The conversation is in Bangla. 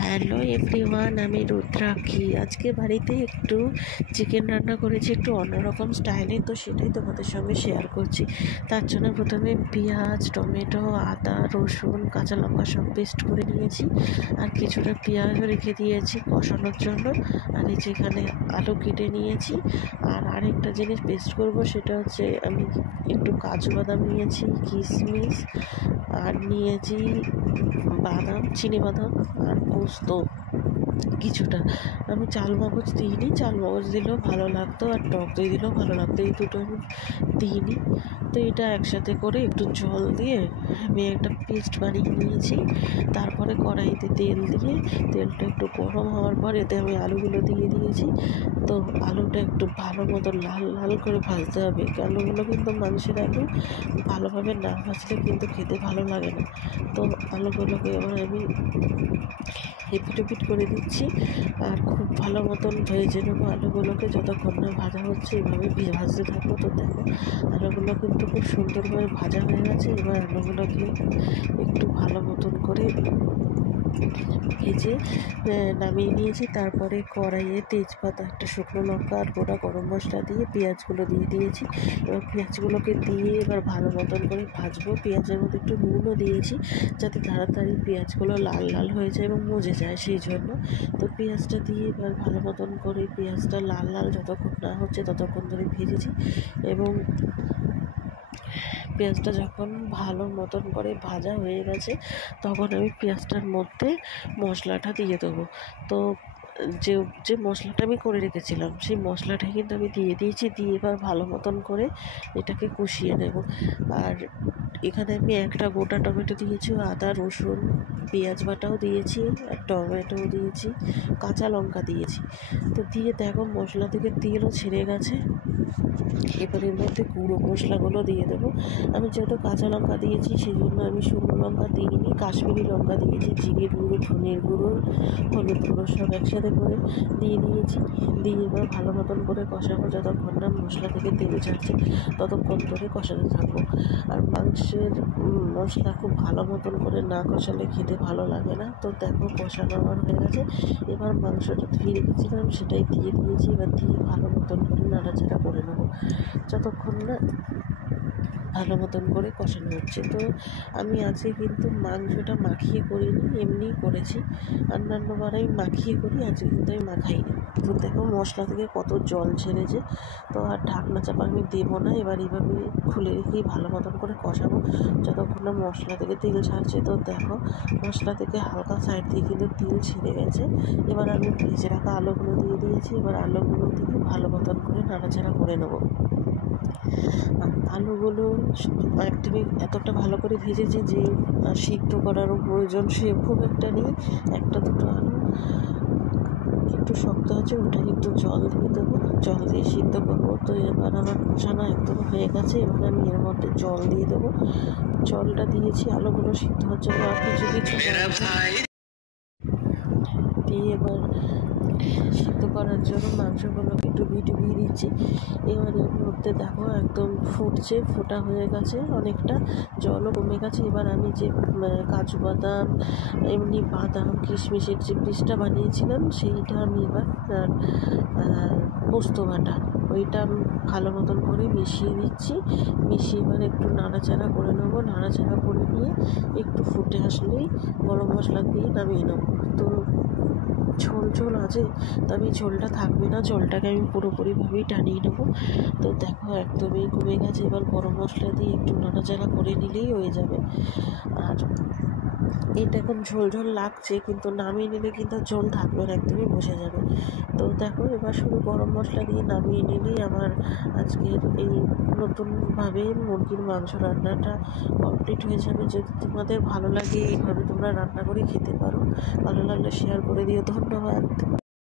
হ্যালো এভরিওয়ান, আমি রুদ্রাক্ষী। আজকে বাড়িতে একটু চিকেন রান্না করেছি, একটু অন্যরকম স্টাইলে, তো সেটাই তোমাদের সঙ্গে শেয়ার করছি। তার জন্য প্রথমে পেঁয়াজ, টমেটো, আদা, রসুন, কাঁচা লঙ্কা সব পেস্ট করে নিয়েছি, আর কিছুটা পেঁয়াজও রেখে দিয়েছি কষানোর জন্য। আর এই যেখানে আলু কেটে নিয়েছি। আর আরেকটা জিনিস পেস্ট করব, সেটা হচ্ছে আমি একটু কাজু বাদাম নিয়েছি, কিশমিশ, আর নিয়েছি বাদাম, চিনি বাদাম, আর পোস্ত কিছুটা। আমি চাল মগজ দিইনি, চাল মগজ দিলেও ভালো লাগতো, আর টক দই দিলেও ভালো লাগতো, এই দুটো আমি দিইনি। তো এটা একসাথে করে একটু জল দিয়ে আমি একটা পেস্ট বানিয়ে নিয়েছি। তারপরে কড়াইতে তেল দিয়ে, তেলটা একটু গরম হওয়ার পর এতে আমি আলুগুলো দিয়ে দিয়েছি। তো আলুটা একটু ভালো মতো লাল লাল করে ভাজতে হবে। আলুগুলো কিন্তু মাংসের আলু, ভালোভাবে না ভাজলে কিন্তু খেতে ভালো লাগে না। তো আলুগুলোকে এবার আমি এপিট করে দিচ্ছি, আর খুব ভালো মতন ভেজে নেবো আলুগুলোকে। যতক্ষণ না ভাজা হচ্ছে এভাবে ভাজতে থাকবো। তো দেখো আলুগুলো কিন্তু খুব সুন্দরভাবে ভাজা হয়ে গেছে। এবার আলুগুলোকে একটু ভালো মতন করে ভেজে নামিয়ে নিয়েছি। তারপরে কড়াইয়ে তেজপাতা, একটা শুকনো লঙ্কা আর গোটা গরম মশলা দিয়ে পেঁয়াজগুলো দিয়ে দিয়েছি। এবার পেঁয়াজগুলোকে দিয়ে এবার ভালো মতন করে ভাজবো। পেঁয়াজের মধ্যে একটু নুনও দিয়েছি, যাতে তাড়াতাড়ি পেঁয়াজগুলো লাল লাল হয়ে যায় এবং মজে যায়, সেই জন্য। তো পেঁয়াজটা দিয়ে এবার ভালো মতন করে পেঁয়াজটা লাল লাল যতক্ষণ না হচ্ছে ততক্ষণ ধরে ভেজেছি। এবং পেঁয়াজটা যখন ভালো মতন করে ভাজা হয়ে গেছে, তখন আমি পেঁয়াজটার মধ্যে মশলাটা দিয়ে দেবো। তো যে যে মশলাটা আমি করে রেখেছিলাম, সেই মশলাটা কিন্তু আমি দিয়ে দিয়েছি। দিয়ে এবার ভালো মতন করে এটাকে কষিয়ে নেব। আর এখানে আমি একটা গোটা টমেটো দিয়েছি, আদা, রসুন, পেঁয়াজ বাটাও দিয়েছি, আর টমেটোও দিয়েছি, কাঁচা লঙ্কা দিয়েছি। তো দিয়ে দেখো মশলা থেকে তেলও ছেড়ে গেছে। এবার এর মধ্যে গুঁড়ো মশলাগুলো দিয়ে দেবো। আমি যেহেতু কাঁচা লঙ্কা দিয়েছি, সেই জন্য আমি শুকনো লঙ্কা দিইনি, কাশ্মীরি লঙ্কা দিয়েছি। জিরের গুঁড়ো, ধনের গুঁড়ো, হলুদ গুঁড়ো সব একসাথে করে দিয়ে দিয়েছি। দিয়ে এবার ভালো মতন করে কষাবো। যতক্ষণ না মশলা থেকে তেল ছাড়ছে ততক্ষণ ধরে কষাতে থাকবো। আর মাংসের মশলা খুব ভালো মতন করে না কষালে খেতে ভালো লাগে না। তো দেখো কষানো আমার হয়ে গেছে। এবার মাংসটা ধুয়ে রেখেছিলাম, সেটাই দিয়ে দিয়েছি। এবার দিয়ে ভালো মতন করে নাড়াচাড়া করে নেবো যতক্ষণ না ভালো মতন করে কষানো হচ্ছে। তো আমি আজকে কিন্তু মাংসটা মাখিয়ে করিনি, এমনিই করেছি। অন্যান্য বার আমি মাখিয়ে করি, আজকে কিন্তু আমি মাখাইনি। তো দেখো মশলা থেকে কত জল ছেড়েছে। তো আর ঢাকনা চাপা আমি দেবো না, এবার এইভাবে খুলে রেখেই ভালো মতন করে কষাবো যতক্ষণ না মশলা থেকে তেল ছাড়ছে। তো দেখো মশলা থেকে হালকা সাইড দিয়ে কিন্তু তেল ছেড়ে গেছে। এবার আমি ভেজে রাখা আলুগুলো দিয়ে দিয়েছি। এবার আলুগুলো দিয়ে ভালো মতন করে নাড়াচাড়া করে নেবো। আলুগুলো একদমই এতটা ভালো করে ভেজেছি যে সিদ্ধ করারও প্রয়োজন সে খুব একটা নেই। একটা দুটো আলু একটু শক্ত আছে, ওটা একটু জল দিয়ে দেবো, জল দিয়ে সিদ্ধ করবো। তো এবার আমার কষানো একদম হয়ে গেছে। এবার আমি এর মধ্যে জল দিয়ে দেবো। জলটা দিয়েছি আলুগুলো সিদ্ধ হওয়ার জন্য, আর কিছু দিয়ে এবার সিদ্ধ করার জন্য মাংসগুলোকে একটু ডুবিয়ে দিচ্ছি। এবার এর মধ্যে দেখো একদম ফুটছে, ফোটা হয়ে গেছে, অনেকটা জলও কমে গেছে। এবার আমি যে কাজু বাদাম, এমনি বাদাম, কিশমিশের যে পেস্টটা বানিয়েছিলাম, সেইটা আমি এবার পোস্ত বাটা, ওইটা আমি ভালো মতন করে মিশিয়ে দিচ্ছি। মিশিয়ে এবার একটু নাড়াচাড়া করে নেবো। নাড়াচাড়া করে নিয়ে একটু ফুটে আসলেই গরম মশলা দিয়ে নামিয়ে নেবো। তো ঝোল আছে, তবে ঝোলটা থাকবে না, ঝোলটাকে আমি পুরোপুরিভাবেই টানিয়ে নেবো। তো দেখো একদমই কমে গেছে। এবার গরম মশলা দিয়ে একটু নাড়াচাড়া করে নিলেই হয়ে যাবে। আর এটা এখন ঝোল ঝোল লাগছে, কিন্তু নামিয়ে নিলে কিন্তু ঝোল থাকবে না, একদমই বসে যাবে। তো দেখো এবার শুধু গরম মশলা দিয়ে নামিয়ে নিলেই আমার আজকের এই নতুনভাবে মুরগির মাংস রান্নাটা কমপ্লিট হয়ে যাবে। যদি তোমাদের ভালো লাগে এইভাবে তোমরা রান্না করে খেতে পারো। ভালো লাগলে শেয়ার করে দিও। ধন্যবাদ।